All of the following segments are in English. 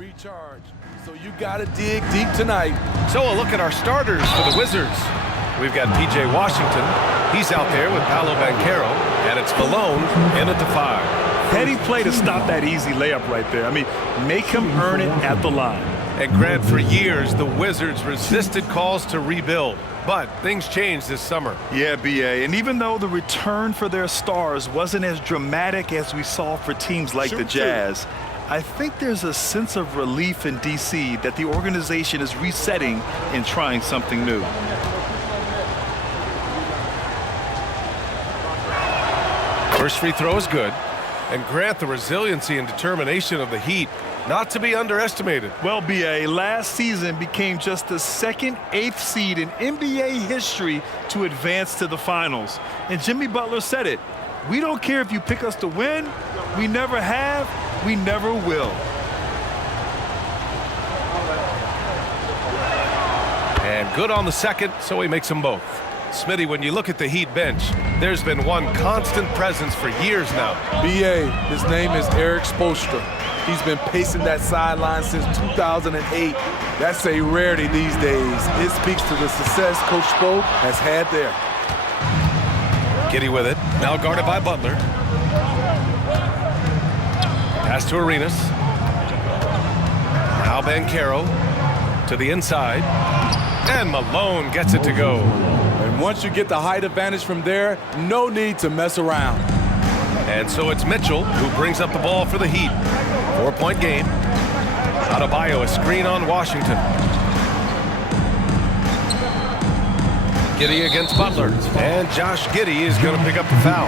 recharge. So you got to dig deep tonight. So a look at our starters for the Wizards. We've got P.J. Washington. He's out there with Paolo Banchero, and it's Malone in at the 5. Heady play to stop that easy layup right there. I mean, make him earn it at the line. And Grant, for years, the Wizards resisted calls to rebuild. But things changed this summer. Yeah, B.A. And even though the return for their stars wasn't as dramatic as we saw for teams like the Jazz, I think there's a sense of relief in D.C. that the organization is resetting and trying something new. First free throw is good. And Grant, the resiliency and determination of the Heat, not to be underestimated. Well, B.A., last season became just the second 8th seed in NBA history to advance to the finals. And Jimmy Butler said it. We don't care if you pick us to win. We never have. We never will. And good on the second, so he makes them both. Smitty, when you look at the Heat bench, there's been one constant presence for years now. B.A., his name is Eric Spoelstra. He's been pacing that sideline since 2008. That's a rarity these days. It speaks to the success Coach Spo has had there. Giddey with it, now guarded by Butler. Pass to Arenas. Now Banchero to the inside. And Malone gets it to go. And once you get the height advantage from there, no need to mess around. And so it's Mitchell who brings up the ball for the Heat. 4-point game. Adebayo, a screen on Washington. Giddey against Butler. And Josh Giddey is going to pick up the foul.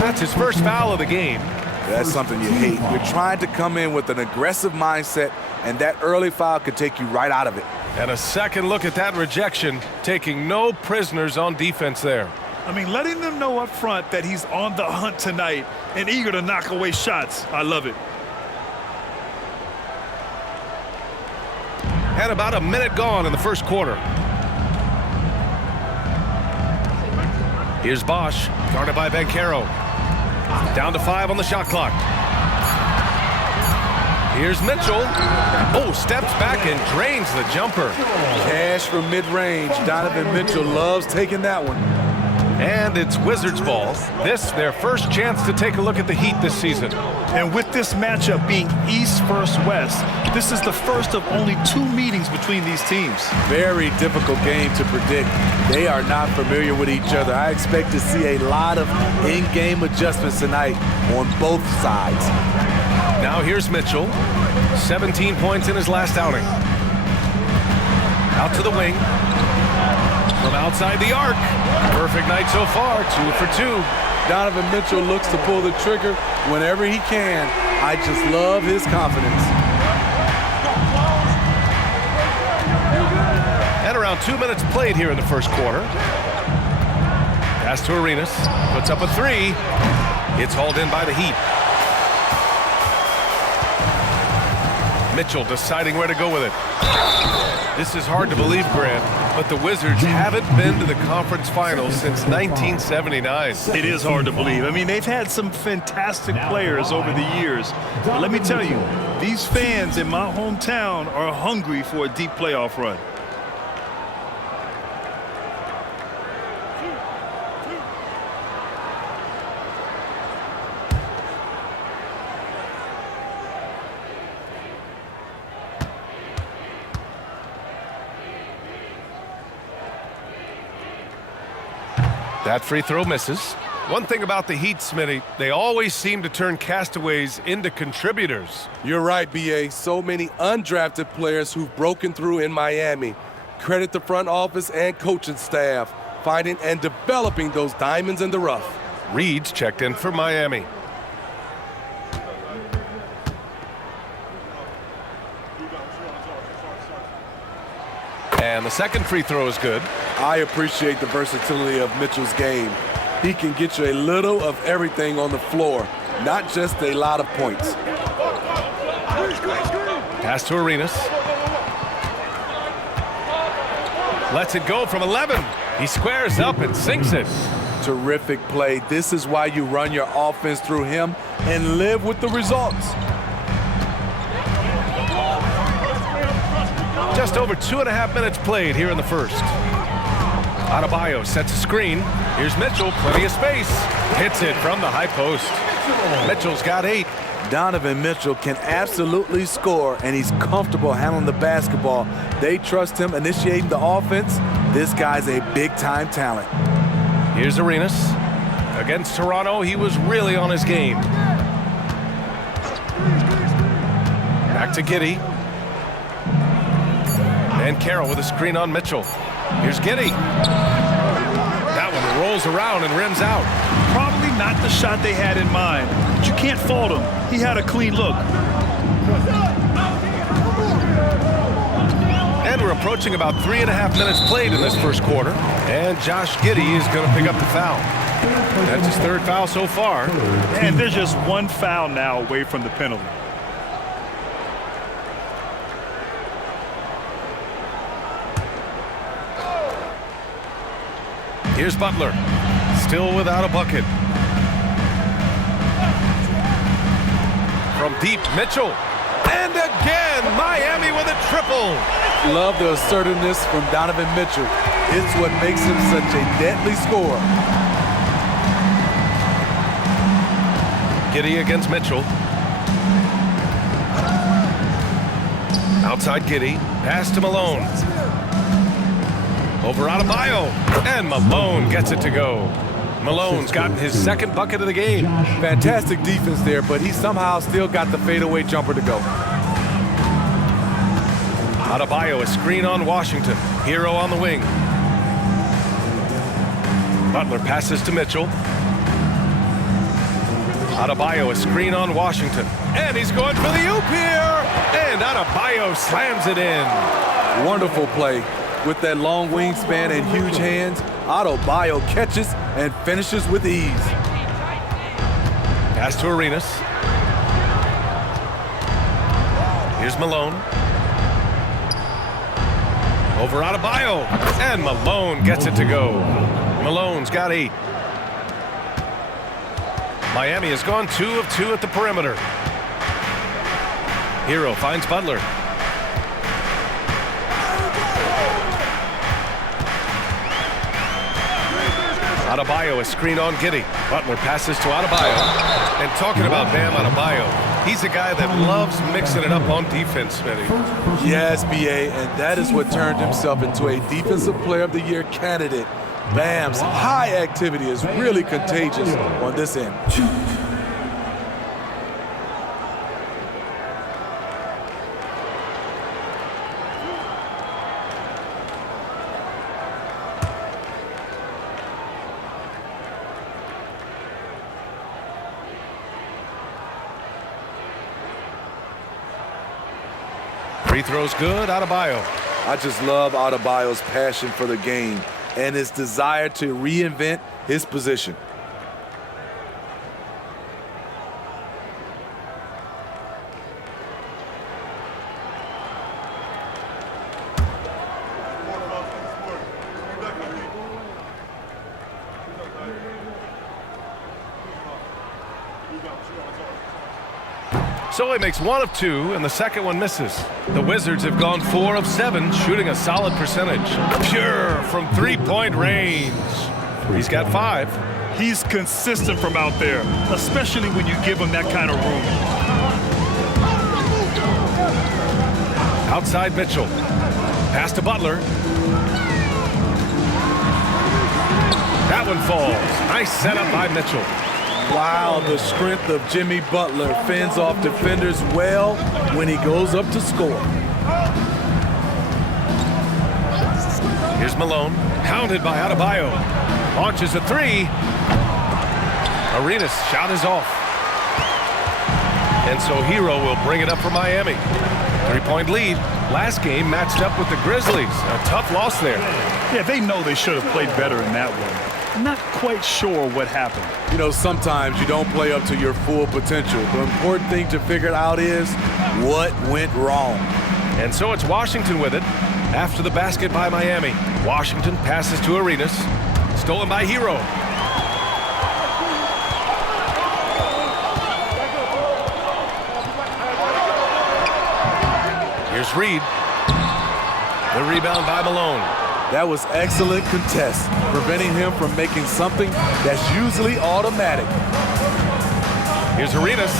That's his first foul of the game. That's something you hate. You're trying to come in with an aggressive mindset, and that early foul could take you right out of it. And a second look at that rejection, taking no prisoners on defense there. I mean, letting them know up front that he's on the hunt tonight and eager to knock away shots. I love it. And about a minute gone in the first quarter. Here's Bosch, guarded by Banchero. Down to 5 on the shot clock. Here's Mitchell. Oh, steps back and drains the jumper. Cash from mid-range. Donovan Mitchell loves taking that one. And it's Wizards ball. This their first chance to take a look at the Heat this season. And with this matchup being East versus West, this is the first of only 2 meetings between these teams. Very difficult game to predict. They are not familiar with each other. I expect to see a lot of in-game adjustments tonight on both sides. Now here's Mitchell. 17 points in his last outing. Out to the wing. From outside the arc. Perfect night so far, 2 for 2. Donovan Mitchell looks to pull the trigger whenever he can. I just love his confidence. And around 2 minutes played here in the first quarter. Pass to Arenas. Puts up a 3. It's hauled in by the Heat. Mitchell deciding where to go with it. This is hard to believe, Grant, but the Wizards haven't been to the conference finals since 1979. It is hard to believe. I mean, they've had some fantastic players over the years. But let me tell you, these fans in my hometown are hungry for a deep playoff run. That free throw misses. One thing about the Heat, Smitty, they always seem to turn castaways into contributors. You're right, B.A. So many undrafted players who've broken through in Miami. Credit the front office and coaching staff, finding and developing those diamonds in the rough. Reed's checked in for Miami. And the second free throw is good. I appreciate the versatility of Mitchell's game. He can get you a little of everything on the floor, not just a lot of points. Pass to Arenas. Lets it go from 11. He squares up and sinks it. Terrific play. This is why you run your offense through him and live with the results. Just over 2.5 minutes played here in the first. Adebayo sets a screen. Here's Mitchell, plenty of space. Hits it from the high post. Mitchell's got 8. Donovan Mitchell can absolutely score, and he's comfortable handling the basketball. They trust him initiating the offense. This guy's a big-time talent. Here's Arenas. Against Toronto, he was really on his game. Back to Giddey. And Carroll with a screen on Mitchell. Here's Giddey. That one rolls around and rims out. Probably not the shot they had in mind, but you can't fault him. He had a clean look. And we're approaching about 3.5 minutes played in this first quarter. And Josh Giddey is going to pick up the foul. That's his 3rd foul so far. And there's just 1 foul now away from the penalty. Here's Butler, still without a bucket. From deep, Mitchell. And again, Miami with a triple. Love the assertiveness from Donovan Mitchell. It's what makes him such a deadly scorer. Giddey against Mitchell. Outside Giddey, pass to Malone. Over Adebayo, and Malone gets it to go. Malone's gotten his 2nd bucket of the game. Fantastic defense there, but he somehow still got the fadeaway jumper to go. Adebayo, a screen on Washington. Hero on the wing. Butler passes to Mitchell. Adebayo, a screen on Washington. And he's going for the oop here. And Adebayo slams it in. Wonderful play. With that long wingspan and huge hands, Adebayo catches and finishes with ease. Pass to Arenas. Here's Malone. Over Adebayo. And Malone gets it to go. Malone's got 8. Miami has gone 2 of 2 at the perimeter. Hero finds Butler. Adebayo, a screen on Giddey. Butler passes to Adebayo. And talking about Bam Adebayo, he's a guy that loves mixing it up on defense, Smitty. Yes, B.A., and that is what turned himself into a Defensive Player of the Year candidate. Bam's high activity is really contagious on this end. Free throws good, Adebayo. I just love Adebayo's passion for the game and his desire to reinvent his position. So he makes 1 of 2, and the second one misses. The Wizards have gone 4 of 7, shooting a solid percentage. Pure from 3-point range. He's got 5. He's consistent from out there, especially when you give him that kind of room. Outside Mitchell. Pass to Butler. That one falls. Nice setup by Mitchell. Wow, the strength of Jimmy Butler fends off defenders well when he goes up to score. Here's Malone, hounded by Adebayo. Launches a 3. Arenas' shot is off. And so Hero will bring it up for Miami. 3-point lead. Last game matched up with the Grizzlies. A tough loss there. Yeah, they know they should have played better in that one. Not quite sure what happened. You know, sometimes you don't play up to your full potential. The important thing to figure out is what went wrong. And so it's Washington with it. After the basket by Miami, Washington passes to Arenas. Stolen by Hero. Here's Reed. The rebound by Malone. That was excellent contest, preventing him from making something that's usually automatic. Here's Arenas.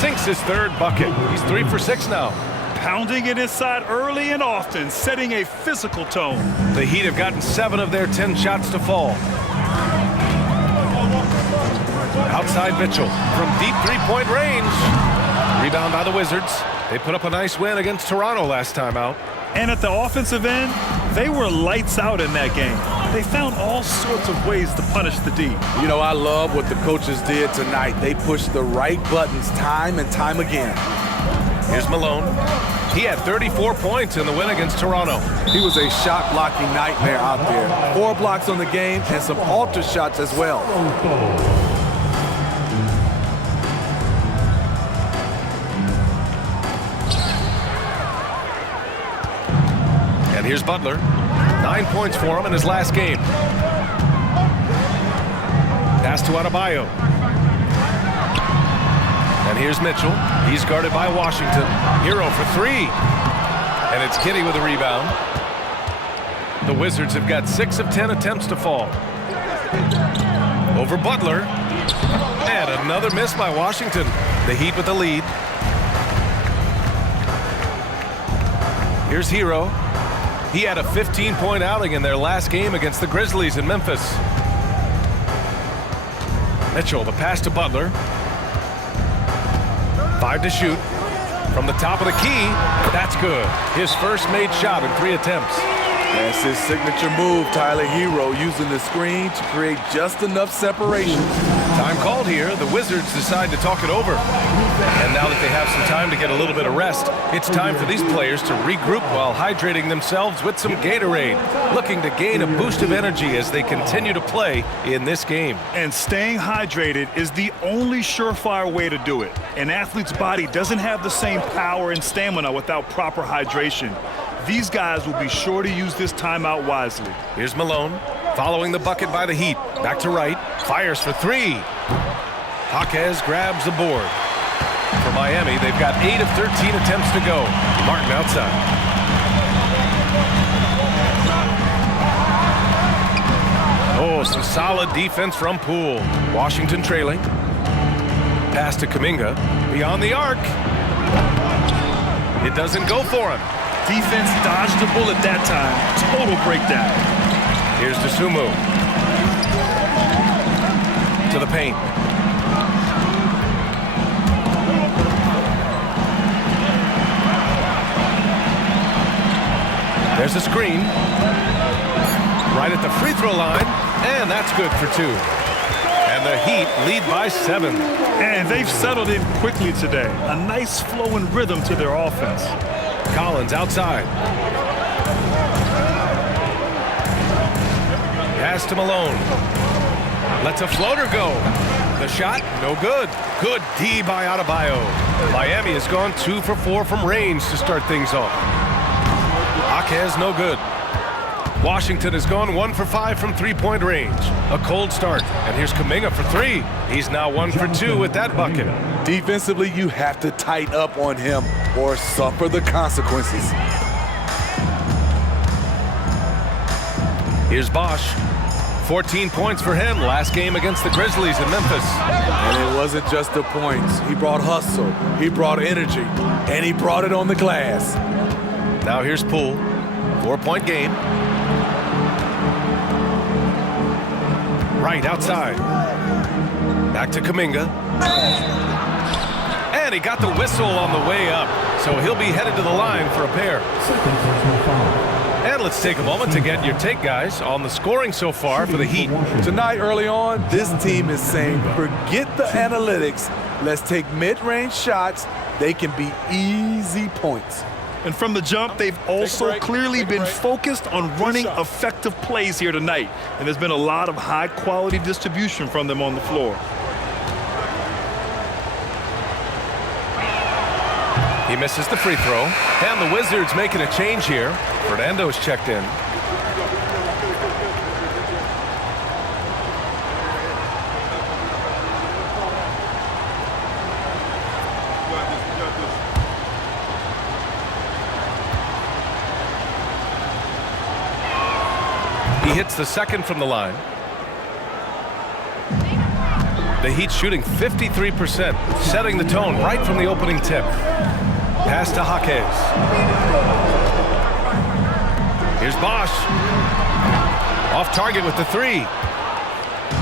Sinks his third bucket. He's 3 for 6 now. Pounding it inside early and often, setting a physical tone. The Heat have gotten 7 of their 10 shots to fall. Outside Mitchell from deep three-point range. Rebound by the Wizards. They put up a nice win against Toronto last time out. And at the offensive end, they were lights out in that game. They found all sorts of ways to punish the D. You know, I love what the coaches did tonight. They pushed the right buttons time and time again. Here's Malone. He had 34 points in the win against Toronto. He was a shot-blocking nightmare out there. 4 blocks on the game and some alter shots as well. And here's Butler. 9 points for him in his last game. Pass to Adebayo. And here's Mitchell. He's guarded by Washington. Hero for 3. And it's Kitty with a rebound. The Wizards have got 6 of 10 attempts to fall. Over Butler. And another miss by Washington. The Heat with the lead. Here's Hero. He had a 15-point outing in their last game against the Grizzlies in Memphis. Mitchell, the pass to Butler. 5 to shoot. From the top of the key, that's good. His first made shot in 3 attempts. That's his signature move, Tyler. Hero using the screen to create just enough separation. Time called here. The Wizards decide to talk it over. And now that they have some time to get a little bit of rest, it's time for these players to regroup while hydrating themselves with some Gatorade, looking to gain a boost of energy as they continue to play in this game. And staying hydrated is the only surefire way to do it. An athlete's body doesn't have the same power and stamina without proper hydration. These guys will be sure to use this timeout wisely. Here's Malone, following the bucket by the Heat. Back to right, fires for 3. Jaquez grabs the board. For Miami, they've got 8 of 13 attempts to go. Martin outside. Oh, some solid defense from Poole. Washington trailing. Pass to Kuminga. Beyond the arc. It doesn't go for him. Defense dodged the bullet that time. Total breakdown. Here's Dosumu. To the paint. There's a screen. Right at the free throw line. And that's good for 2. And the Heat lead by 7. And they've settled in quickly today. A nice flow and rhythm to their offense. Collins outside. Pass to Malone. Lets a floater go. The shot, no good. Good D by Adebayo. Miami has gone 2 for 4 from range to start things off. Jaquez, no good. Washington has gone 1 for 5 from three-point range. A cold start. And here's Kuminga for 3. He's now 1 for 2 with that bucket. Defensively, you have to tighten up on him or suffer the consequences. Here's Bosch. 14 points for him last game against the Grizzlies in Memphis. And it wasn't just the points. He brought hustle, he brought energy, and he brought it on the glass. Now here's Poole. 4-point game. Right outside. Back to Kuminga. And he got the whistle on the way up. So he'll be headed to the line for a pair. And let's take a moment to get your take, guys, on the scoring so far for the Heat. Tonight, early on, this team is saying, forget the analytics. Let's take mid-range shots. They can be easy points. And from the jump, they've also clearly been focused on running effective plays here tonight. And there's been a lot of high-quality distribution from them on the floor. He misses the free throw. And the Wizards making a change here. Fernando's checked in. He hits the second from the line. The Heat shooting 53%, setting the tone right from the opening tip. Pass to Jaquez. Here's Bosch. Off target with the three.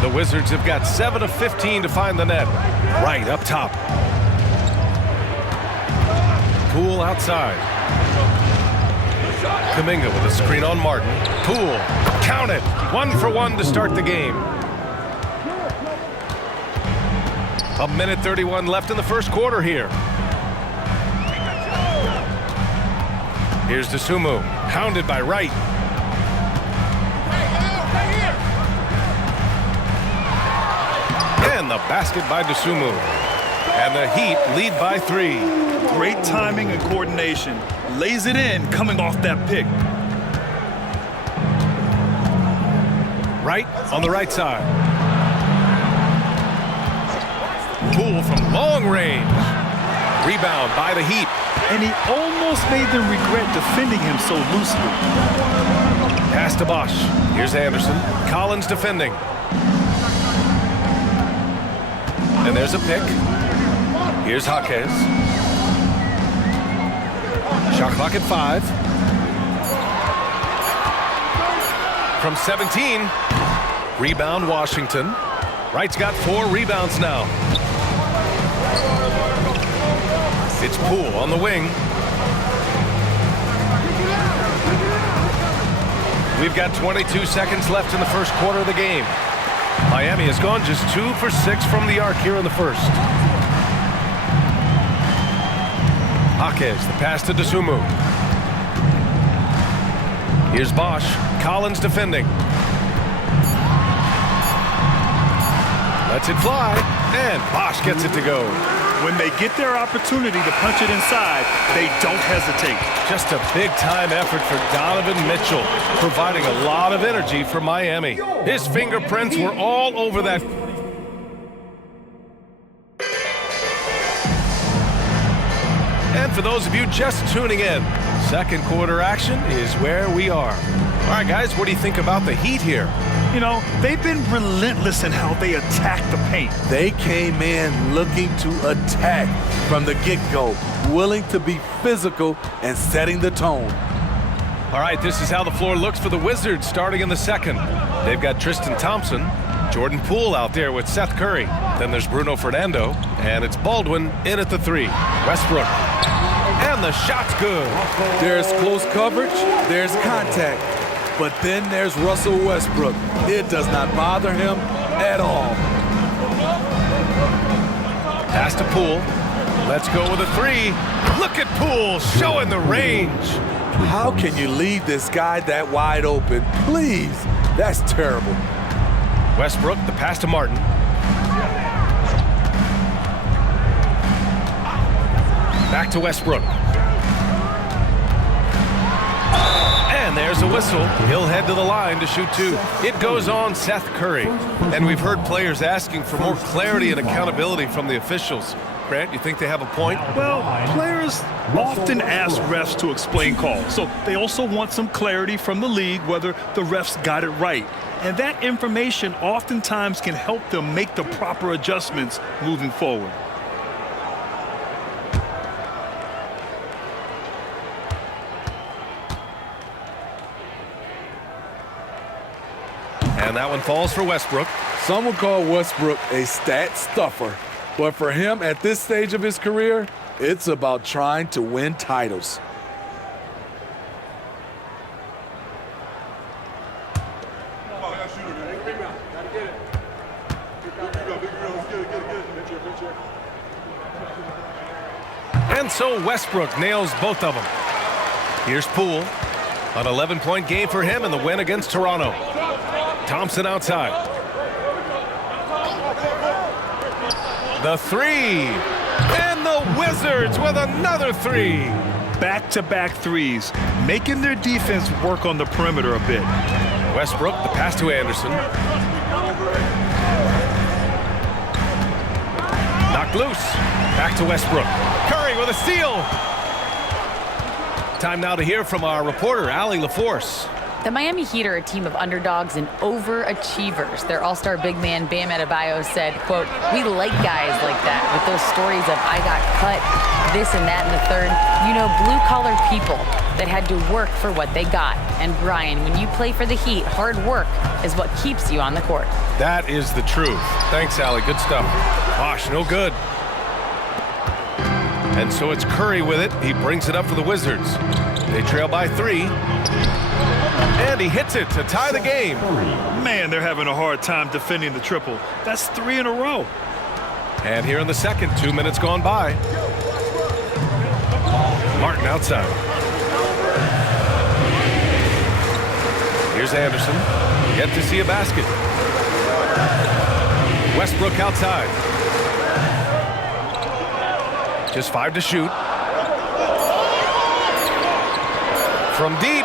The Wizards have got 7 of 15 to find the net. Right up top. Poole outside. Kuminga with a screen on Martin. Poole, count it. 1 for 1 to start the game. A minute 31 left in the first quarter here. Here's Dosumu, hounded by Wright. And the basket by Dosumu. And the Heat lead by 3. Great timing and coordination. Lays it in coming off that pick. Wright on the right side. Poole from long range. Rebound by the Heat. And he almost made them regret defending him so loosely. Pass to Bosch. Here's Anderson. Collins defending. And there's a pick. Here's Jaquez. Shot clock at 5. From 17. Rebound Washington. Wright's got 4 rebounds now. It's Poole on the wing. We've got 22 seconds left in the first quarter of the game. Miami has gone just 2 for 6 from the arc here in the first. Jaquez, the pass to Dosumu. Here's Bosch. Collins defending. Lets it fly, and Bosch gets it to go. When they get their opportunity to punch it inside, they don't hesitate. Just a big-time effort for Donovan Mitchell, providing a lot of energy for Miami. His fingerprints were all over that. And for those of you just tuning in, second quarter action is where we are. All right, guys, what do you think about the Heat here? You know, they've been relentless in how they attack the paint. They came in looking to attack from the get-go, willing to be physical and setting the tone. All right, this is how the floor looks for the Wizards starting in the second. They've got Tristan Thompson, Jordan Poole out there with Seth Curry. Then there's Bruno Fernando, and it's Baldwin in at the 3. Westbrook. And the shot's good. There's close coverage, there's contact. But then there's Russell Westbrook. It does not bother him at all. Pass to Poole. Let's go with a 3. Look at Poole showing the range. How can you leave this guy that wide open? Please, that's terrible. Westbrook, the pass to Martin. Back to Westbrook. And there's a whistle. He'll head to the line to shoot 2. It goes on Seth Curry. And we've heard players asking for more clarity and accountability from the officials. Grant, you think they have a point? Well, players often ask refs to explain calls. So they also want some clarity from the league whether the refs got it right. And that information oftentimes can help them make the proper adjustments moving forward. And that one falls for Westbrook. Some would call Westbrook a stat stuffer. But for him at this stage of his career, it's about trying to win titles. And so Westbrook nails both of them. Here's Poole. An 11-point game for him in the win against Toronto. Thompson outside. The 3. And the Wizards with another 3. Back-to-back threes, making their defense work on the perimeter a bit. Westbrook, the pass to Anderson. Knocked loose. Back to Westbrook. Curry with a steal. Time now to hear from our reporter, Allie LaForce. The Miami Heat are a team of underdogs and overachievers. Their all-star big man, Bam Adebayo, said, quote, "We like guys like that with those stories of I got cut, this and that and the third. You know, blue-collar people that had to work for what they got. And Brian, when you play for the Heat, hard work is what keeps you on the court." That is the truth. Thanks, Allie. Good stuff. Bosh, no good. And so it's Curry with it. He brings it up for the Wizards. They trail by 3. And he hits it to tie the game. Man, they're having a hard time defending the triple. That's 3 in a row. And here in the second, 2 minutes gone by. Martin outside. Here's Anderson. Yet to see a basket. Westbrook outside. Just 5 to shoot. From deep.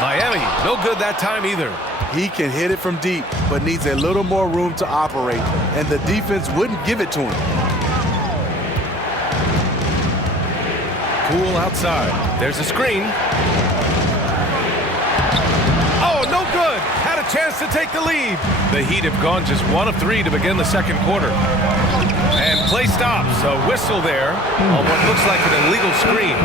Miami, no good that time either. He can hit it from deep, but needs a little more room to operate, and the defense wouldn't give it to him. Poole outside. There's a screen. Oh, no good. Had a chance to take the lead. The Heat have gone just 1 of 3 to begin the second quarter. And play stops. A whistle there on what looks like an illegal screen.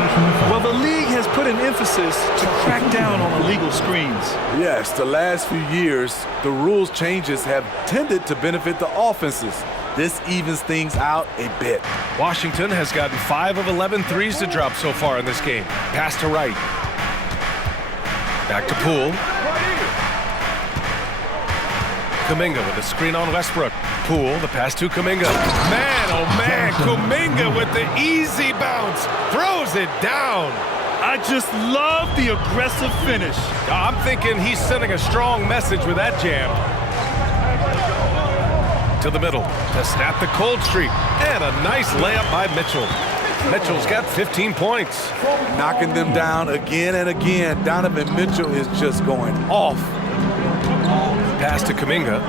Well, the league has put an emphasis to crack down on illegal screens. Yes, the last few years, the rules changes have tended to benefit the offenses. This evens things out a bit. Washington has gotten 5 of 11 threes to drop so far in this game. Pass to Wright. Back to Poole. Kuminga with a screen on Westbrook. Poole, the pass to Kuminga. Man, oh man, Kuminga with the easy bounce. Throws it down. I just love the aggressive finish. I'm thinking he's sending a strong message with that jam. To the middle to snap the cold streak. And a nice layup by Mitchell. Mitchell's got 15 points. Knocking them down again and again. Donovan Mitchell is just going off. Pass to Kuminga.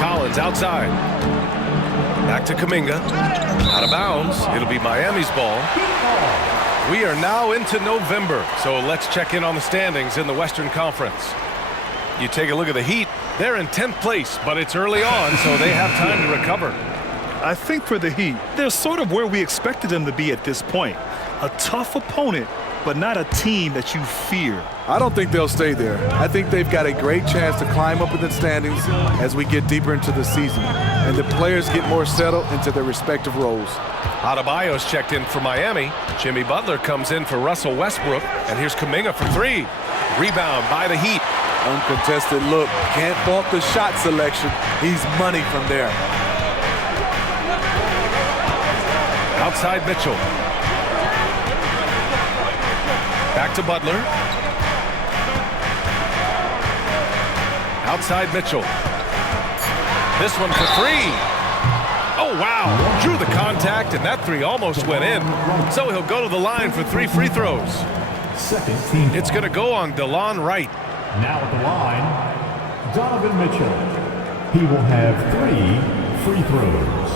Collins outside. Back to Kuminga. Out of bounds. It'll be Miami's ball. We are now into November, so let's check in on the standings in the Western Conference. You take a look at the Heat. They're in 10th place, but it's early on, so they have time to recover. I think for the Heat, they're sort of where we expected them to be at this point. A tough opponent, but not a team that you fear. I don't think they'll stay there. I think they've got a great chance to climb up in the standings as we get deeper into the season, and the players get more settled into their respective roles. Adebayo's checked in for Miami. Jimmy Butler comes in for Russell Westbrook, and here's Kuminga for 3. Rebound by the Heat. Uncontested look. Can't fault the shot selection. He's money from there. Outside Mitchell. Back to Butler. Outside Mitchell. This one for 3. Oh, wow. Drew the contact, and that 3 almost went in. So he'll go to the line for 3 free throws. Second team. It's going to go on DeLon Wright. Now at the line, Donovan Mitchell. He will have 3 free throws.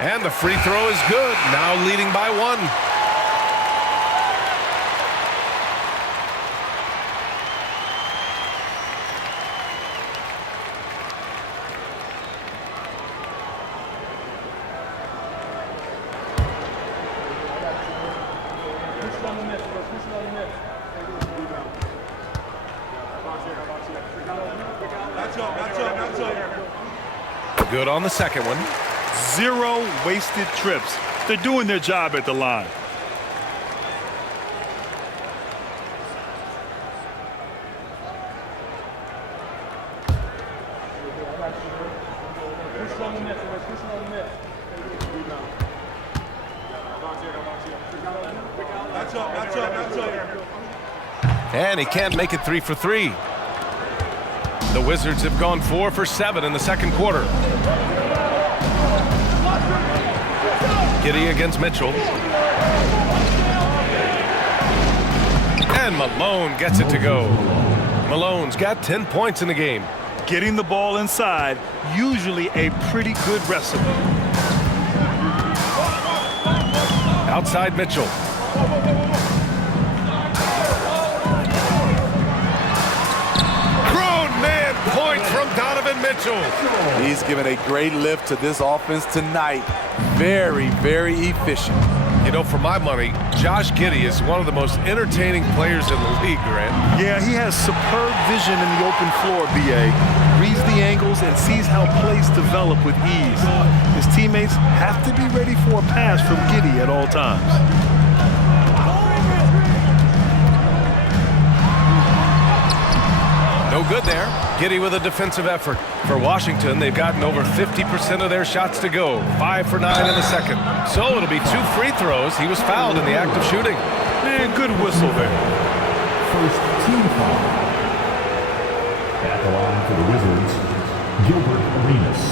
And the free throw is good. Now leading by 1. Good on the second one. 0 wasted trips. They're doing their job at the line. And he can't make it 3 for 3. The Wizards have gone 4 for 7 in the second quarter. Giddy against Mitchell. And Malone gets it to go. Malone's got 10 points in the game. Getting the ball inside, usually a pretty good recipe. Outside Mitchell. Grown man point from Donovan Mitchell. He's given a great lift to this offense tonight. Very, very efficient. You know, for my money, Josh Giddey is one of the most entertaining players in the league, Grant. Yeah, he has superb vision in the open floor, B.A. Reads the angles and sees how plays develop with ease. His teammates have to be ready for a pass from Giddey at all times. No good there. Giddey with a defensive effort. For Washington, they've gotten over 50% of their shots to go. 5 for 9 in the second. So it'll be 2 free throws. He was fouled in the act of shooting. And good whistle there. First team foul. At the line for the Wizards, Gilbert Arenas.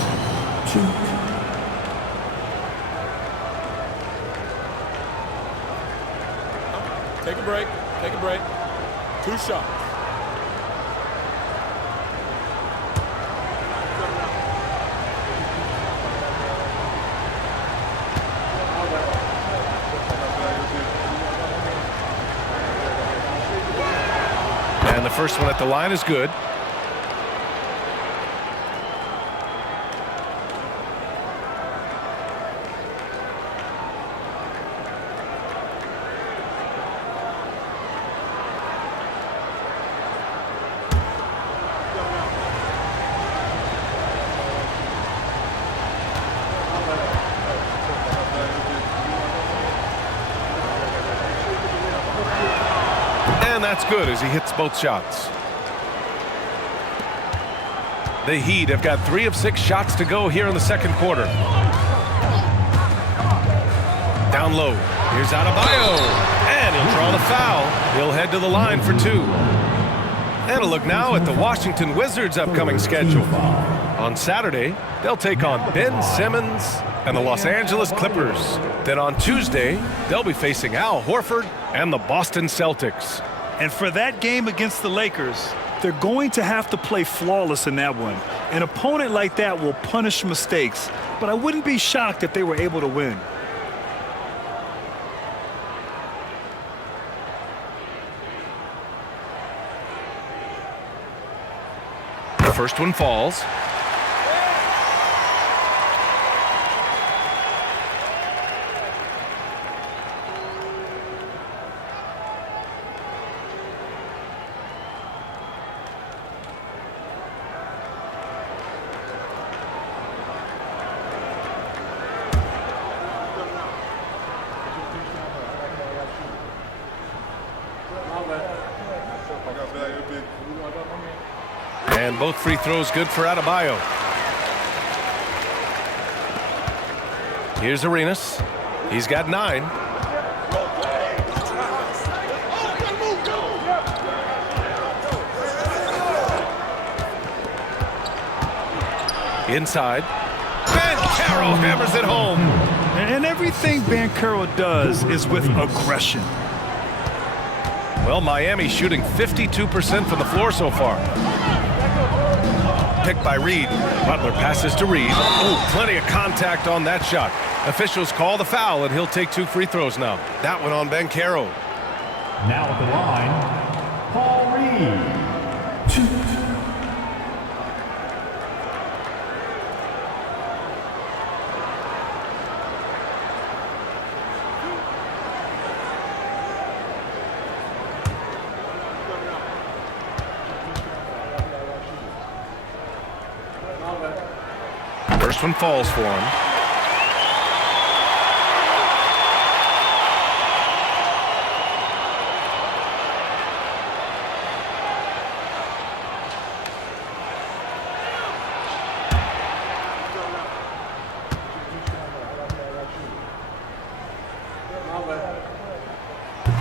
2. Take a break. Take a break. 2 shots. And the first one at the line is good. And that's good as he hits both shots. The Heat have got 3 of 6 shots to go here in the second quarter. Down low. Here's Adebayo. And he'll draw the foul. He'll head to the line for 2. And a look now at the Washington Wizards' upcoming schedule. On Saturday, they'll take on Ben Simmons and the Los Angeles Clippers. Then on Tuesday, they'll be facing Al Horford and the Boston Celtics. And for that game against the Lakers, they're going to have to play flawless in that one. An opponent like that will punish mistakes, but I wouldn't be shocked if they were able to win. The first one falls. And both free throws good for Adebayo. Here's Arenas. He's got 9. Inside. Banchero hammers it home. And everything Banchero does is with aggression. Well, Miami's shooting 52% from the floor so far. Picked by Reed. Butler passes to Reed. Oh, plenty of contact on that shot. Officials call the foul, and he'll take 2 free throws now. That one on Banchero. Now at the line, Paul Reed. 2. First one falls for him.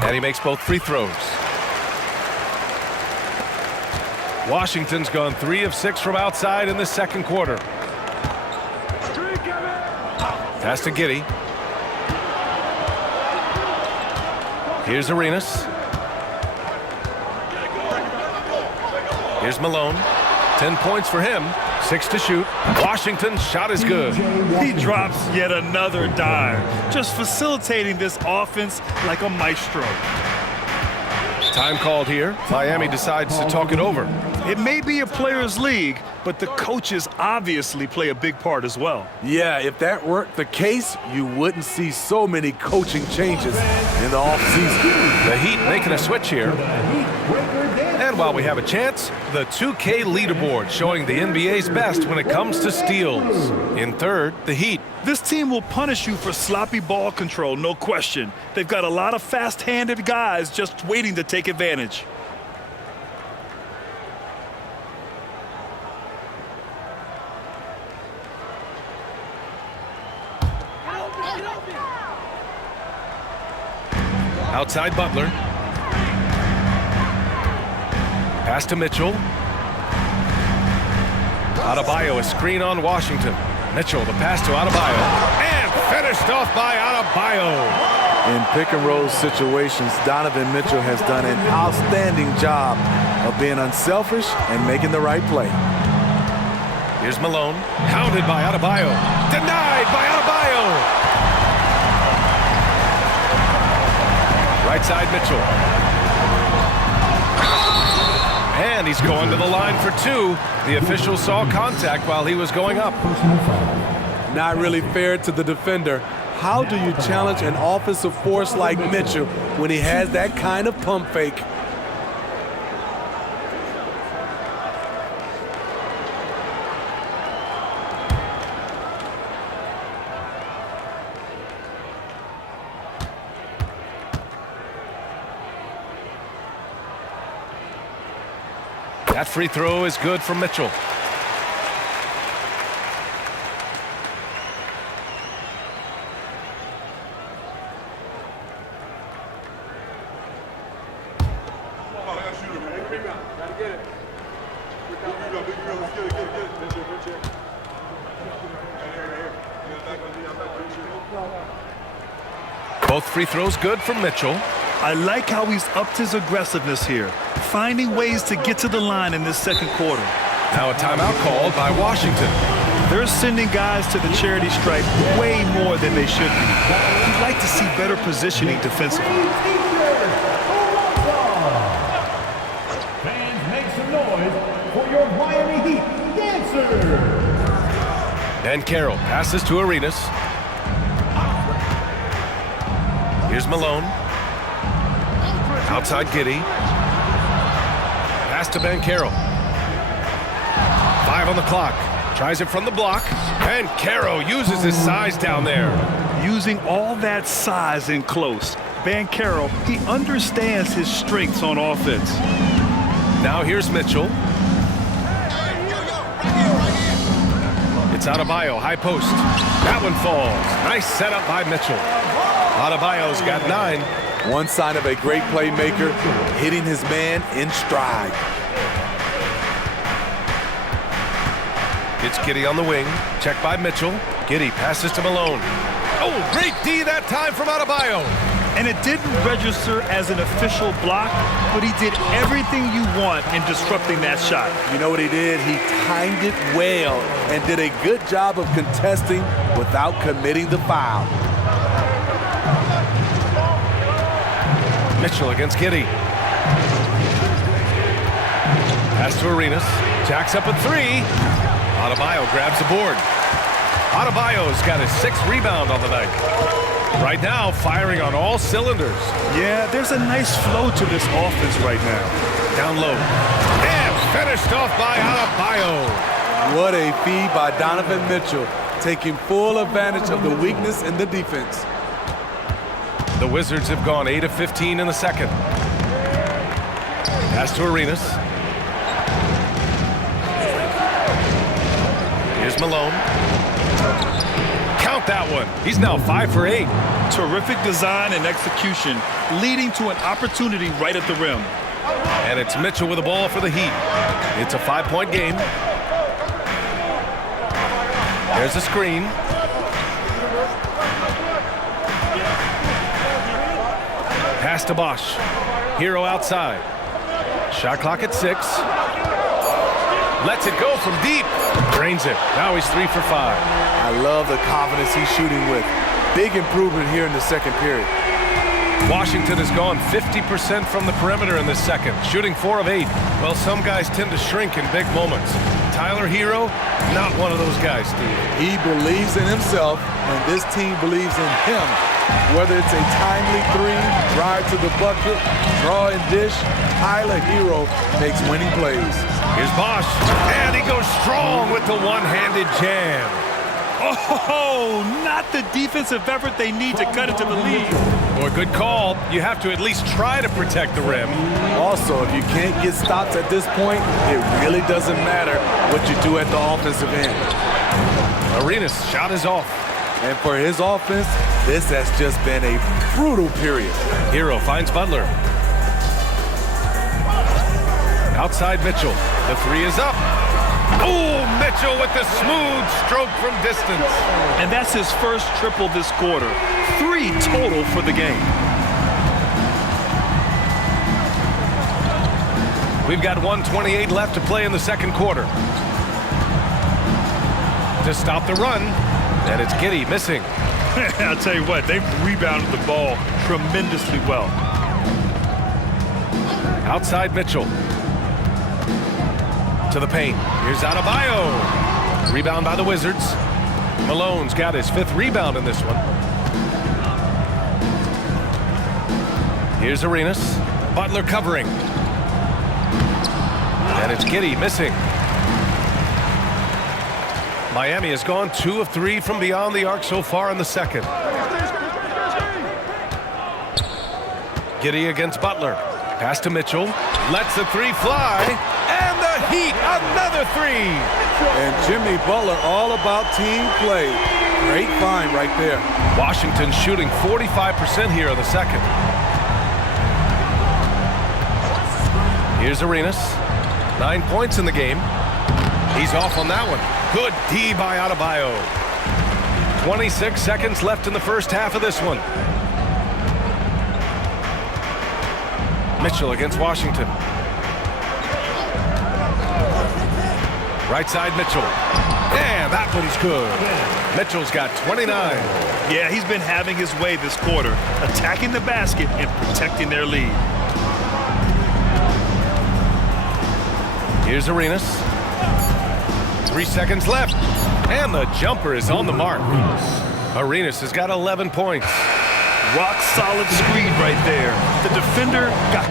And he makes both free throws. Washington's gone 3 of 6 from outside in the second quarter. Pass to Giddey. Here's Arenas. Here's Malone. 10 points for him. 6 to shoot. Washington's shot is good. He drops yet another dime, just facilitating this offense like a maestro. Time called here. Miami decides to talk it over. It may be a players' league, but the coaches obviously play a big part as well. Yeah, if that weren't the case, you wouldn't see so many coaching changes in the offseason. The Heat making a switch here. And while we have a chance, the 2K leaderboard showing the NBA's best when it comes to steals. In third, the Heat. This team will punish you for sloppy ball control, no question. They've got a lot of fast-handed guys just waiting to take advantage. Outside Butler. Pass to Mitchell. Adebayo, a screen on Washington. Mitchell, the pass to Adebayo. And finished off by Adebayo. In pick-and-roll situations, Donovan Mitchell has done an outstanding job of being unselfish and making the right play. Here's Malone. Hounded by Adebayo. Denied by Adebayo. Right side Mitchell. And he's going to the line for 2. The official saw contact while he was going up. Not really fair to the defender. How do you challenge an offensive force like Mitchell when he has that kind of pump fake? That free throw is good for Mitchell. Both free throws good for Mitchell. I like how he's upped his aggressiveness here, finding ways to get to the line in this second quarter. Now a timeout called by Washington. They're sending guys to the charity stripe way more than they should be. You'd like to see better positioning defensively. Fans, make some noise for your Miami Heat dancers. And Carroll passes to Arenas. Here's Malone. Outside Giddey. Pass to Banchero. 5 on the clock. Tries it from the block. And Banchero uses his size down there. Using all that size in close, Banchero, he understands his strengths on offense. Now here's Mitchell. It's Adebayo, high post. That one falls. Nice setup by Mitchell. Adebayo's got 9. One sign of a great playmaker, hitting his man in stride. It's Giddey on the wing. Checked by Mitchell. Giddey passes to Malone. Oh, great D that time from Adebayo. And it didn't register as an official block, but he did everything you want in disrupting that shot. You know what he did? He timed it well and did a good job of contesting without committing the foul. Mitchell against Giddey. Pass to Arenas. Jacks up a 3. Adebayo grabs the board. Adebayo's got his 6th rebound on the night. Right now, firing on all cylinders. Yeah, there's a nice flow to this offense right now. Down low. And finished off by Adebayo. What a feed by Donovan Mitchell, taking full advantage of the weakness in the defense. The Wizards have gone 8 of 15 in the second. Pass to Arenas. Here's Malone. Count that one. He's now 5 for 8. Terrific design and execution, leading to an opportunity right at the rim. And it's Mitchell with the ball for the Heat. It's a 5-point game. There's a screen. Pass to Bosch. Hero outside. Shot clock at 6. Lets it go from deep. Drains it. Now he's 3 for 5. I love the confidence he's shooting with. Big improvement here in the second period. Washington has gone 50% from the perimeter in this second, shooting 4 of 8. Well, some guys tend to shrink in big moments. Tyler Hero, not one of those guys, Steve. He believes in himself, and this team believes in him. Whether it's a timely three, drive to the bucket, draw and dish, Tyler Hero makes winning plays. Here's Bosch, and he goes strong with the one-handed jam. Oh, not the defensive effort they need to cut into the lead. Or good call. You have to at least try to protect the rim. Also, if you can't get stops at this point, it really doesn't matter what you do at the offensive end. Arenas' shot is off. And for his offense, this has just been a brutal period. Hero finds Butler. Outside Mitchell. The three is up. Oh, Mitchell with the smooth stroke from distance. And that's his first triple this quarter. 3 total for the game. We've got 1:28 left to play in the second quarter. To stop the run, and it's Giddey missing. I'll tell you what, they've rebounded the ball tremendously well. Outside Mitchell. To the paint. Here's Adebayo. Rebound by the Wizards. Malone's got his 5th rebound in this one. Here's Arenas. Butler covering. And it's Giddey missing. Miami has gone 2 of 3 from beyond the arc so far in the second. Giddey against Butler. Pass to Mitchell. Lets the 3 fly. And the Heat, another 3. And Jimmy Butler all about team play. Great find right there. Washington shooting 45% here in the second. Here's Arenas. 9 points in the game. He's off on that one. Good D by Adebayo. 26 seconds left in the first half of this one. Mitchell against Washington. Right side Mitchell. And that one's good. Mitchell's got 29. Yeah, he's been having his way this quarter, attacking the basket and protecting their lead. Here's Arenas. 3 seconds left. And the jumper is on the mark. Arenas has got 11 points. Rock solid screen right there. The defender got